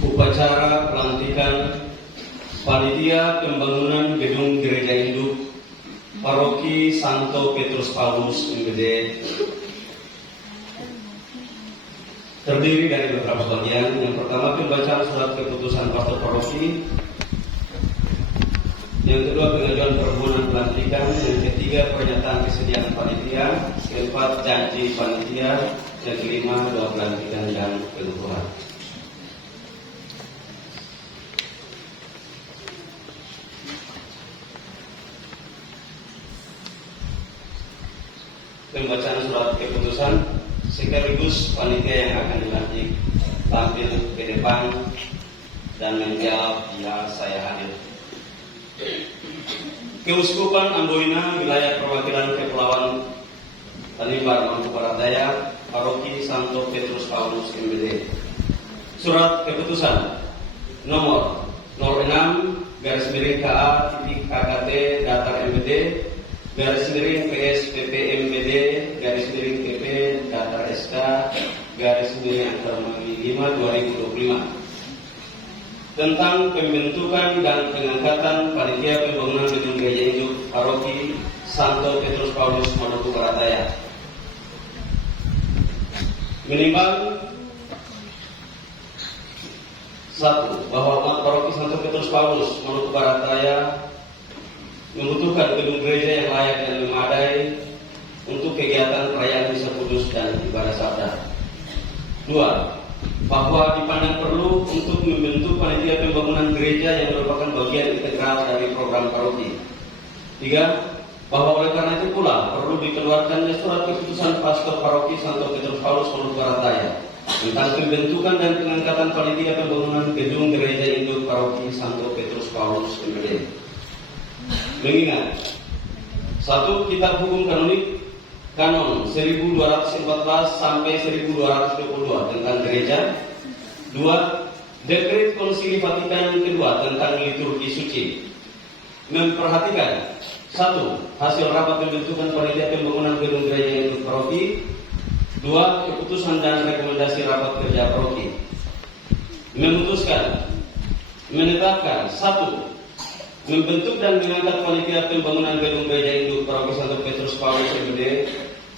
Upacara pelantikan Panitia Pembangunan Gedung Gereja Induk Paroki Santo Petrus Paulus MBD terdiri dari beberapa bagian. Yang pertama, pembacaan surat keputusan pastor paroki. Yang kedua, pengajuan permohonan pelantikan. Yang ketiga, pernyataan kesediaan panitia. Keempat, janji panitia. Yang kelima, doa pelantikan dan pengukuhan. Pembacaan surat keputusan sekaligus panitia yang akan dilantik tampil ke depan dan menjawab ya saya hadir. Keuskupan Amboina, wilayah perwakilan Kepulauan Tanimbar, Maluku Barat Daya, Paroki Santo Petrus Paulus MBD. Surat keputusan nomor 06/KA.AKT Datar MBD /PS PPMBD /PP Datar SK /5/2025 tentang pembentukan dan pengangkatan panitia pembangunan gedung gereja induk Paroki Santo Petrus Paulus Maluku Barat Daya. Menimbang 1. Bahwa umat Paroki Santo Petrus Paulus Maluku Barat Daya membutuhkan gedung gereja yang layak dan memadai untuk kegiatan perayaan misa kudus dan ibadah sabda. 2. Bahwa dipandang perlu untuk membentuk panitia pembangunan gereja yang merupakan bagian integral dari program paroki. 3. Bahwa oleh karena itu pula perlu dikeluarkannya surat keputusan pastor paroki Santo Petrus Paulus Maluku Barat Daya tentang pembentukan dan pengangkatan panitia pembangunan gedung gereja induk Paroki Santo Petrus Paulus MBD. Mengingat 1. Kitab Hukum Kanonik Kanon 1214 sampai 1222 tentang gereja. 2. Dekret Konsili Vatikan kedua tentang liturgi suci. Memperhatikan 1. Hasil rapat pembentukan panitia pembangunan gedung gereja induk paroki. 2. Keputusan dan rekomendasi rapat kerja paroki. Memutuskan menetapkan 1. Membentuk dan mengangkat panitia pembangunan gedung gereja induk Paroki Santo Petrus Paulus MBD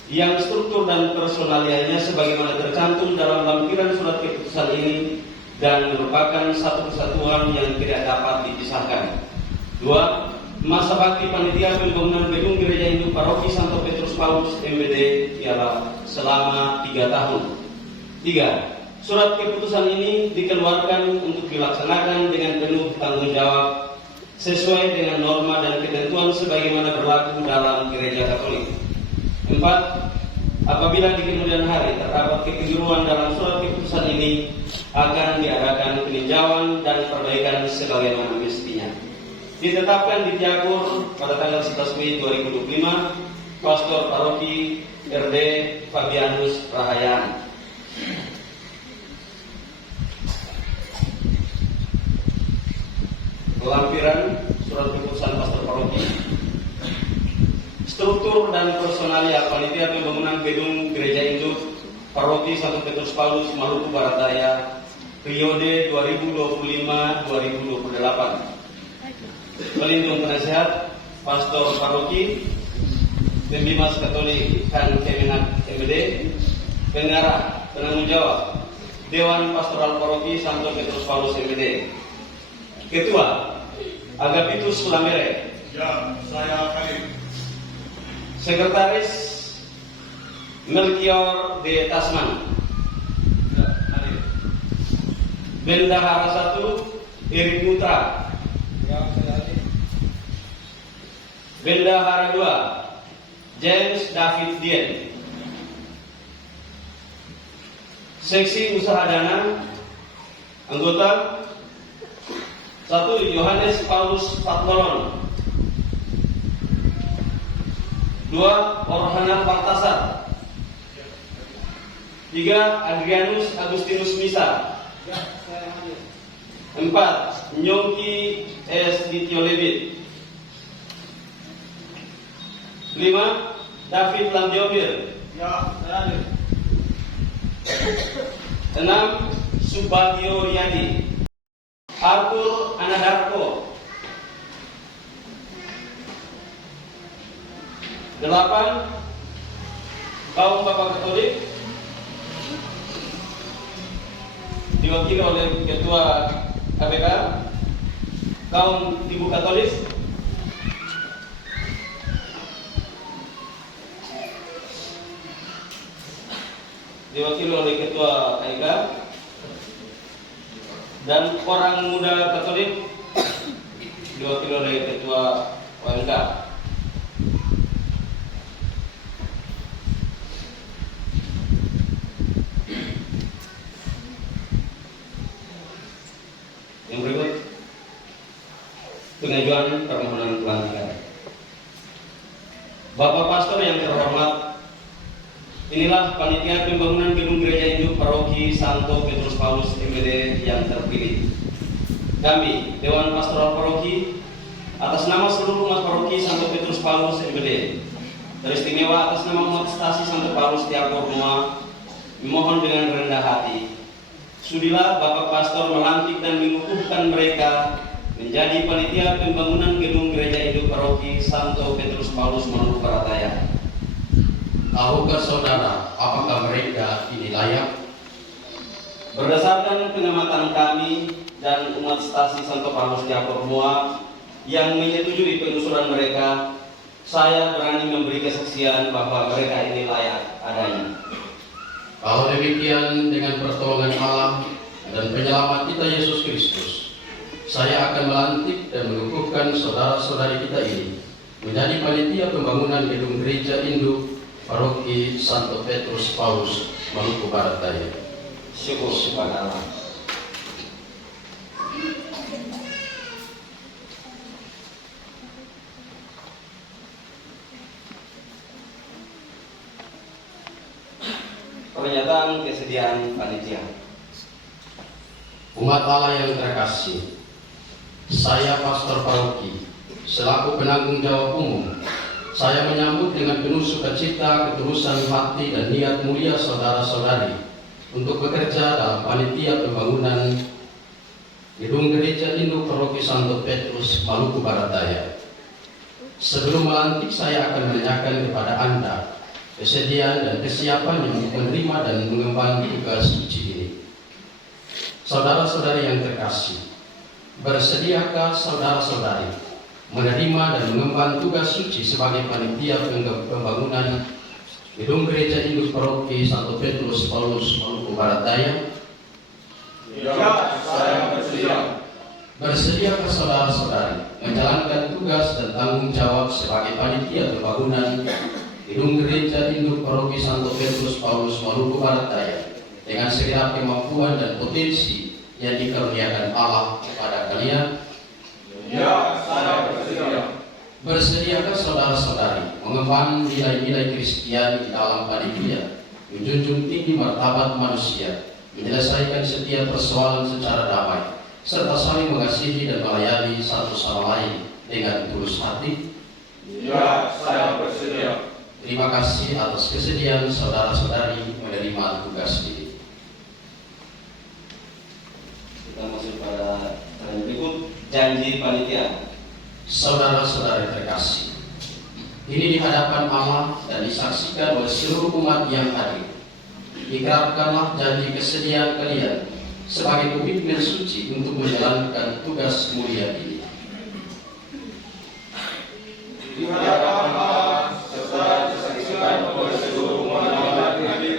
yang struktur dan personalianya sebagaimana tercantum dalam lampiran surat keputusan ini dan merupakan satu kesatuan yang tidak dapat dipisahkan. 2. Masa bakti panitia pembangunan gedung gereja induk Paroki Santo Petrus Paulus MBD ialah selama 3 tahun. 3. Surat keputusan ini dikeluarkan untuk dilaksanakan dengan penuh tanggung jawab sesuai dengan norma dan ketentuan sebagaimana berlaku dalam gereja Katolik. 4. Apabila di kemudian hari terdapat kekeliruan dalam surat keputusan ini, akan diadakan peninjauan dan perbaikan sebagaimana mestinya. Ditetapkan di Tiakur pada tanggal 11 Mei 2025, Pastor Paroki RD Fabianus Rahayaan. Lampiran surat keputusan pastor paroki. Struktur dan personalia panitia pembangunan gedung gereja induk Paroki Santo Petrus Paulus Maluku Barat Daya periode 2025-2028. Pelindung penasehat pastor paroki, Pembimas Katolik dan Kemenak MBD, pengarah penanggung jawab Dewan Pastoral Paroki Santo Petrus Paulus MBD. Ketua Agapitus Lamere. Ya, saya hadir. Sekretaris Melkior D. Tasman. Ya, hadir. Bendahara 1 Erik Putra. Ya, saya hadir. Bendahara 2 James David Dien. Seksi Usaha Dana anggota 1. Yohanes Paulus Patbolon. 2. Orhana Partasar. 3. Adrianus Agustinus Misa. Ya, saya hadir. 4. Nyongki S. Ditiolebit. 5. David Lamdiomir. Ya, saya hadir. 6. Subagio Riyadi. Arthur Anadarko. 8. Kaum Bapak Katolik diwakili oleh Ketua KPK. Kaum Ibu Katolik diwakili oleh Ketua KIK. Dan orang muda Katolik diwakili oleh Ketua OMK. Yang berikut pengajuan permohonan pelantikan. Bapak Pastor yang terhormat, inilah panitia pembangunan gedung gereja induk paroki Santo Petrus Paulus MBD yang terpilih. Kami, Dewan Pastoral Paroki, atas nama seluruh umat paroki Santo Petrus Paulus MBD, teristimewa atas nama umat stasi Santo Paulus Tiapor Rumah, memohon dengan rendah hati, sudilah Bapak Pastor melantik dan mengukuhkan mereka menjadi panitia pembangunan gedung gereja induk paroki Santo Petrus Paulus Maluku Barataya. Tahukah saudara apakah mereka ini layak? Berdasarkan pengamatan kami dan umat stasi Santo Paulus Tiapor Rumah yang menyetujui pengusulan mereka, saya berani memberi kesaksian bahwa mereka ini layak adanya. Kalau demikian, dengan pertolongan Allah dan penyelamat kita Yesus Kristus, saya akan melantik dan mengukuhkan saudara-saudari kita ini menjadi panitia pembangunan gedung gereja induk paroki Santo Petrus Paulus Maluku Barataya. Syukur kepada Allah. Pernyataan kesediaan panitia. Umat Allah yang terkasih, saya Pastor Paroki, selaku penanggung jawab umum, saya menyambut dengan penuh sukacita ketulusan hati dan niat mulia saudara-saudari untuk bekerja dalam panitia pembangunan gedung gereja induk paroki Santo Petrus Maluku Barataya. Sebelum melantik, saya akan menanyakan kepada Anda kesediaan dan kesiapan untuk menerima dan mengemban tugas suci ini. Saudara-saudari yang terkasih, bersediakah saudara-saudari menerima dan mengemban tugas suci sebagai panitia pembangunan gedung gereja induk paroki Santo Petrus Paulus Maluku Barataya? Ya, saya bersedia. Bersediakah saudara-saudari menjalankan tugas dan tanggung jawab sebagai panitia pembangunan gedung gereja induk paroki Santo Petrus Paulus Maluku Barataya dengan segala kemampuan dan potensi yang dikaruniakan Allah kepada kalian? Ya, saya bersedia. Bersediakah saudara-saudari mengemban nilai-nilai Kristiani di dalam panitia, menjunjung tinggi martabat manusia, menyelesaikan setiap persoalan secara damai, serta saling mengasihi dan melayani satu sama lain dengan tulus hati? Ya, saya bersedia. Terima kasih atas kesediaan saudara-saudari menerima tugas ini. Kita masuk pada yang berikut, janji panitia. Saudara-saudari terkasih, ini di hadapan Allah dan disaksikan oleh seluruh umat yang hadir, ikrarkanlah janji kesediaan kalian sebagai komitmen suci untuk menjalankan tugas mulia ini. Di hadapan Allah serta disaksikan oleh seluruh umat yang hadir,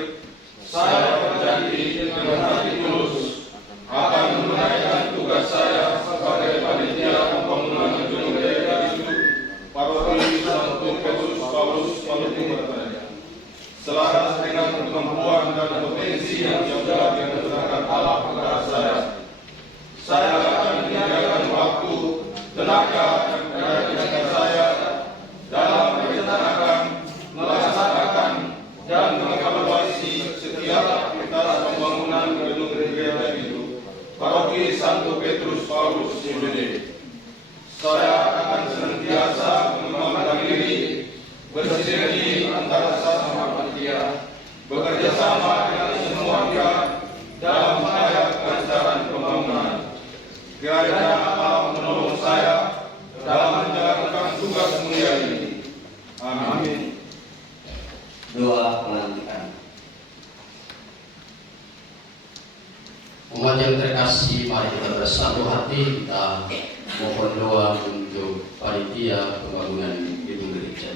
saya berjanji dengan hati tulus akan menunaikan tugas saya sebagai panitia pembangunan gedung gereja induk paroki Santo Petrus Paulus Maluku Barataya, selaras dengan kemampuan dan potensi yang sudah dianugerahkan Allah kepada saya. Saya akan menyediakan waktu, tenaga, dan tenaga saya dalam Petrus Paulus CBD. Saya akan senantiasa mengembangkan diri, bersinergi antara sesama panitia, bekerja sama dengan semua pihak dalam upaya kelancaran pembangunan. Kiranya Allah menolong saya dalam menjalankan tugas mulia ini. Amin. Doa pelantikan. Umat yang terkasih, mari kita bersatu hati, kita mohon doa untuk panitia pembangunan gedung gereja.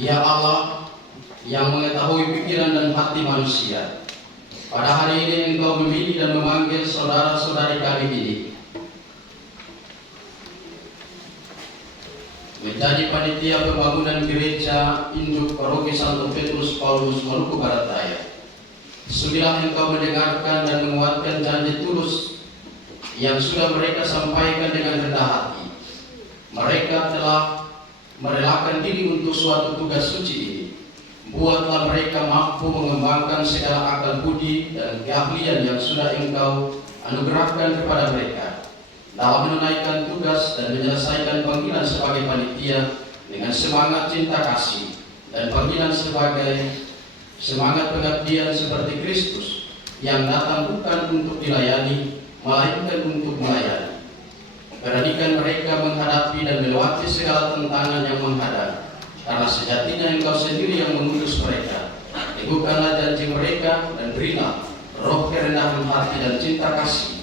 Ya Allah, yang mengetahui pikiran dan hati manusia, pada hari ini Engkau memilih dan memanggil saudara-saudari kami ini menjadi panitia pembangunan gereja induk Paroki Santo Petrus Paulus Maluku Barat Daya. Sudilah Engkau mendengarkan dan menguatkan janji tulus yang sudah mereka sampaikan dengan rendah hati. Mereka telah merelakan diri untuk suatu tugas suci ini. Buatlah mereka mampu mengembangkan segala akal budi dan keahlian yang sudah Engkau anugerahkan kepada mereka dalam menunaikan tugas dan menyelesaikan panggilan sebagai panitia dengan semangat cinta kasih dan panggilan sebagai semangat pengabdian seperti Kristus yang datang bukan untuk dilayani, melainkan untuk melayani. Beranikan mereka menghadapi dan melewati segala tantangan yang menghadang, karena sejatinya Engkau sendiri yang mengutus mereka. Teguhkanlah janji mereka dan berilah roh kerendahan hati dan cinta kasih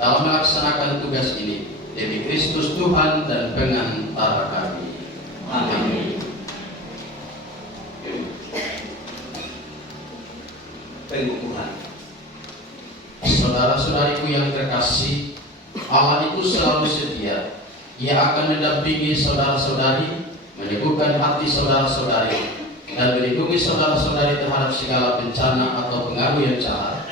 dalam melaksanakan tugas ini, demi Kristus Tuhan dan pengantara kami. Amin. Pengukuhan. Saudara-saudariku yang terkasih, Allah itu selalu setia. Ia akan mendampingi saudara-saudari, meneguhkan hati saudara-saudari, dan melindungi saudara-saudari terhadap segala bencana atau pengaruh yang jahat.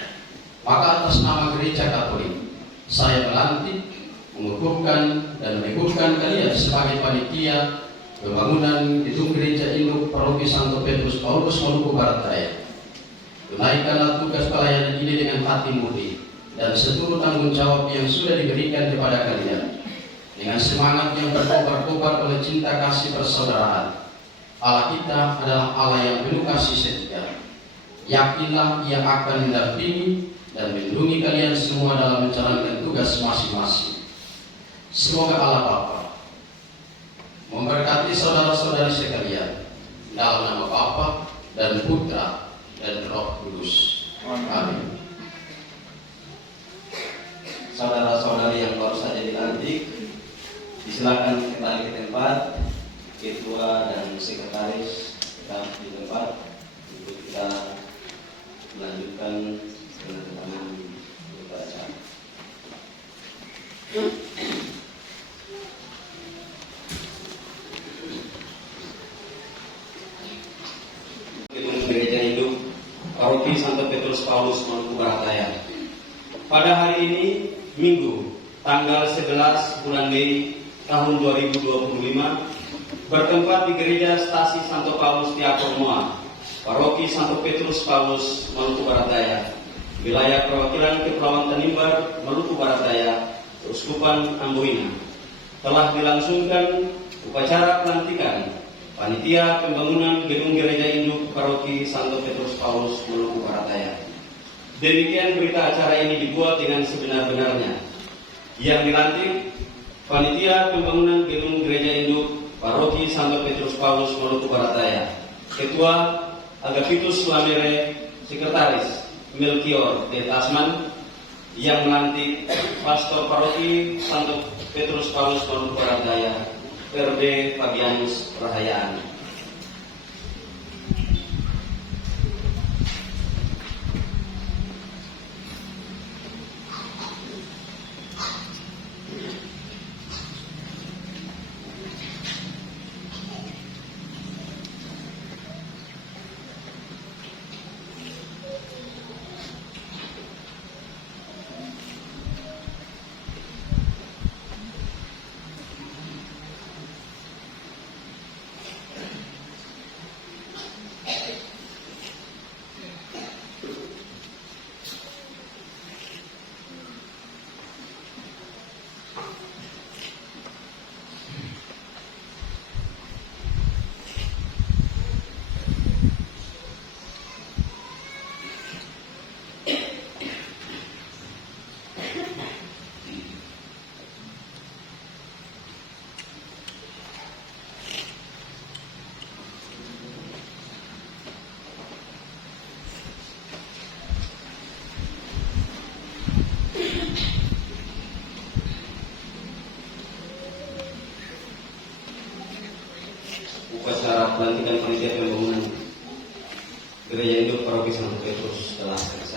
Maka atas nama Gereja Katolik, saya melantik, mengukuhkan dan meneguhkan kalian sebagai panitia pembangunan gedung gereja induk Paroki Santo Petrus Paulus Maluku Barat Daya. Tunaikanlah tugas pelayanan ini dengan hati murni dan seluruh tanggung jawab yang sudah diberikan kepada kalian dengan semangat yang berkobar-kobar oleh cinta kasih persaudaraan. Allah kita adalah Allah yang penuh kasih setia. Yakinlah Ia akan mendampingi dan melindungi kalian semua dalam menjalankan tugas masing-masing. Semoga Allah Bapa memberkati saudara-saudari sekalian dalam nama Bapa dan Putra dan Roh Kudus. Amin. Saudara-saudari yang baru saja dilantik, disilakan kembali ke tempat. Ketua dan sekretaris tetap di tempat untuk kita melanjutkan penandatanganan berita acara. Gedung Gereja Induk Paroki Santo Petrus Paulus Maluku Barat Daya. Pada hari ini, Minggu, tanggal 11 bulan Mei tahun 2025, bertempat di Gereja Stasi Santo Paulus Tiakomoa, Paroki Santo Petrus Paulus Maluku Barat Daya, wilayah perwakilan Kepulauan Tanimbar, Maluku Barat Daya, Keuskupan Amboina, telah dilangsungkan upacara pelantikan panitia pembangunan gedung gereja induk Paroki Santo Petrus Paulus Maluku Barat Daya. Demikian berita acara ini dibuat dengan sebenar-benarnya. Yang dilantik panitia pembangunan gedung gereja induk Paroki Santo Petrus Paulus Maluku Barat Daya, Ketua Agapitus Lamere, Sekretaris Melkior D. Tasman. Yang melantik Pastor Paroki Santo Petrus Paulus Maluku Barat Daya, RD Fabianus Rahayaan. upacara pelantikan panitia pembangunan Gereja Induk Paroki Santo Petrus telah selesai.